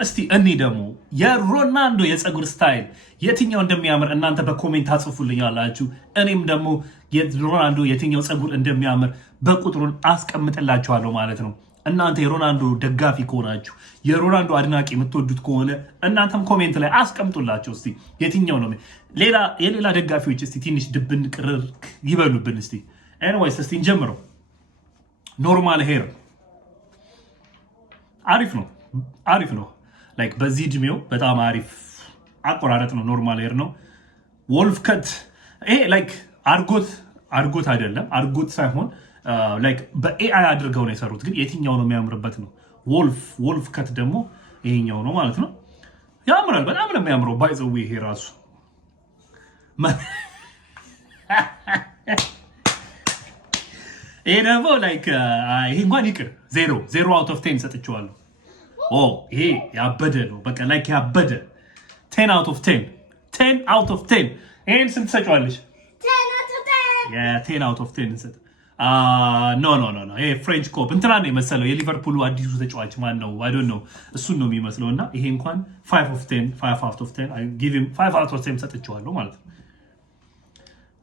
እስቲ እኔ ደግሞ የሮናልዶ የፀጉር ስታይል የትኛው እንደሚያምር እናንተ በኮሜንት ታጽፉልኛላችሁ። እኔም ደግሞ የሮናልዶ የትኛው ፀጉር እንደሚያምር በቁጥሩን አስቀምጥላችኋለሁ ማለት ነው። እናንተ የሮናልዶ ደጋፊ ከሆናችሁ የሮናልዶ አድናቂ የምትወዱት ከሆነ እናንተም ኮሜንት ላይ አስቀምጡላቸው። እስቲ የትኛው ነው የሌላ ደጋፊዎች እስቲ ትንሽ ድብን ቅርር ይበሉብን እስቲ። ኤኒዌይስ እስቲ እንጀምረው። ኖርማል ሄር አሪፍ ነው። ላይክ በዚህ እድሜው በጣም አሪፍ አቆራረጥ ነው። ኖርማል ሄር ነው። ወልፍ ከት ይሄ ላይክ አርጎት አይደለም፣ አርጎት ሳይሆን ላይክ በኤአይ አድርገው ነው የሰሩት። ግን የትኛው ነው የሚያምርበት ነው። ወልፍ ከት ደግሞ ይሄኛው ነው ማለት ነው። ያምራል፣ በጣም ነው የሚያምረው። ባይ ዘ ዌይ ይሄ ራሱ ይሄ ደግሞ ላይክ ይሄ እንኳን ይቅር 0 አውት ኦፍ 10 ሰጥቼዋለሁ። ይሄ ያበደ ነው። በቃ ላይክ ያበደ 10 አውት ኦፍ 10 ይሄን ስንት ሰጫዋለሽ? 10 አውት ኦፍ 10 እንሰጥ። ኖ ይሄ ፍሬንች ኮፕ እንትና ነው የመሰለው የሊቨርፑሉ አዲሱ ተጫዋች ማን ነው? አይ ዶንት ኖ እሱን ነው የሚመስለው። እና ይሄ እንኳን 5 አውት ኦፍ 10 አይ ጊቭ ሂም 5 አውት ኦፍ 10 ሰጥቼዋለሁ ማለት ነው።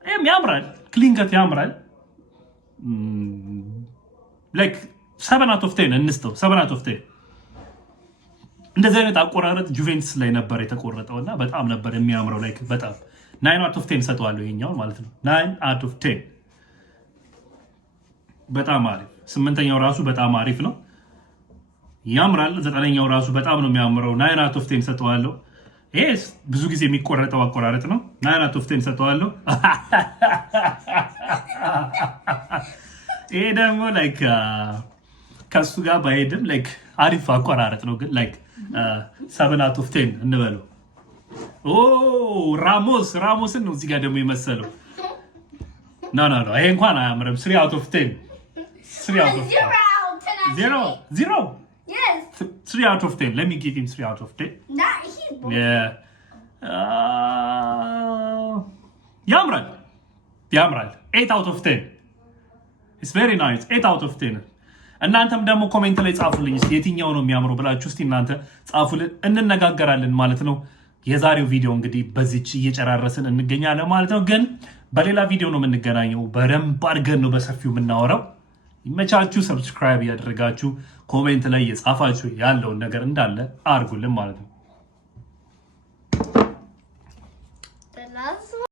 ይሄም ያምራል፣ ክሊንከት ያምራል። ላይክ 7 አውት ኦፍ 10 እንስተው 7 አውት ኦፍ 10 እንደዚህ አይነት አቆራረጥ ጁቬንቱስ ላይ ነበር የተቆረጠው እና በጣም ነበር የሚያምረው። ላይክ በጣም 9 አውት ኦፍ 10 ሰጠዋለሁ ይሄኛው ማለት ነው። 9 አውት ኦፍ 10 በጣም አሪፍ። 8ኛው ራሱ በጣም አሪፍ ነው፣ ያምራል። 9ኛው ራሱ በጣም ነው የሚያምረው። 9 አውት ኦፍ 10 ሰጠዋለሁ። ይሄ ብዙ ጊዜ የሚቆረጠው አቆራረጥ ነው። 9 አውት ኦፍ 10 ሰጠዋለሁ። ይሄ ደግሞ ላይክ ከሱ ጋር ባይሄድም ላይክ አሪፍ አቆራረጥ ነው። ግን ላይክ 7 አውት ኦፍ 10 እንበለው። ራሞስን ነው እዚህ ጋር ደግሞ የመሰለው። ኖ ይሄ እንኳን አያምርም። 3 አውት ኦፍ 10 3 out of 10. Zero. Yes. 3 out of 10. Let me give him 3 out of 10. Not he. Yeah. ያምራል 8 out of 10. It's very nice. 8 out of 10. እናንተም ደግሞ ኮሜንት ላይ ጻፉልኝ የትኛው ነው የሚያምረው ብላችሁ እስቲ እናንተ ጻፉልን፣ እንነጋገራለን ማለት ነው። የዛሬው ቪዲዮ እንግዲህ በዚች እየጨራረስን እንገኛለን ማለት ነው። ግን በሌላ ቪዲዮ ነው የምንገናኘው። በደንብ አድርገን ነው በሰፊው የምናወራው። ይመቻችሁ። ሰብስክራይብ ያደረጋችሁ ኮሜንት ላይ የጻፋችሁ ያለውን ነገር እንዳለ አድርጉልን ማለት ነው።